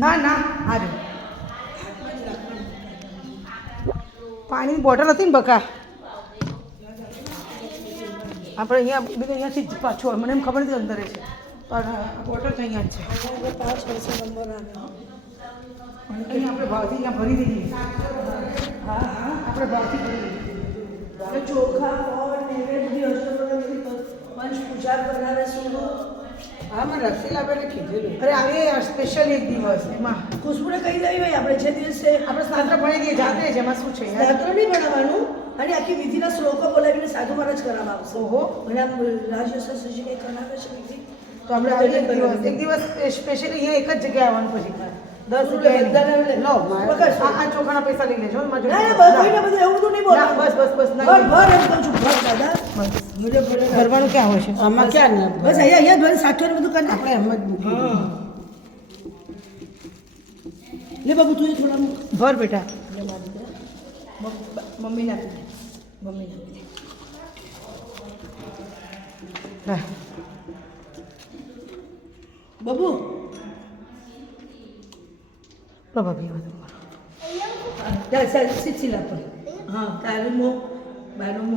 ના ના હારું પાણીની બોટલ હતી ને બકા? આપણે અહીંયા બીજું અહીંયાથી જ પાછું મને એમ ખબર નથી અંદર છે. પણ બોટલ તો અહીંયા જ છે. આપણે ભાવથી અહીંયા ભરી દઈએ. હા હા, આપણે ભાવથી ભરી દઈએ. ચોખા બધી બધી પંચ પૂજા બનાવે શું હા મેં રસીલા કીધેલું. અરે આવે સ્પેશિયલ એક દિવસ. એમાં. ખુશ્બુને કહી દેવી ભાઈ આપણે જે દિવસે આપણે શાસ્ત્ર ભણી દઈએ જાતે જ એમાં શું છે? યાર? નહીં ભણાવવાનું અને આખી વિધિના શ્લોકો બોલાવીને સાધુ મહારાજ કરાવવા આવશે. ઓહો. અને આમ રાજ્યશ્રી કંઈ કરાવે છે વિધિ? તો આપણે આજે એક દિવસ. એક દિવસ સ્પેશિયલી અહીંયા એક જ જગ્યાએ આવવાનું પછી. દસ રૂપિયા લો આ ચોખાના પૈસા લઈ લેજો ના બસ એવું નહીં બોલ બસ બસ બસ ભર એમ કહું છું ભર દાદા. ભલે ભલે ભરવાનું ક્યાં હોય છે? આમાં ક્યાં ને બસ અહીંયા અહીંયા ભલે સાચો બધું કરી આપણે એમ જ મૂકી હા. લે બાબુ તું થોડા ભર બેટા. મમ્મીને આપી દે. મમ્મીને આપી દે. હા. બાબુ. બાબા હવે તમે. ચાલ ચાલ સીધી લાપ હા તારું મો બાનું મોં.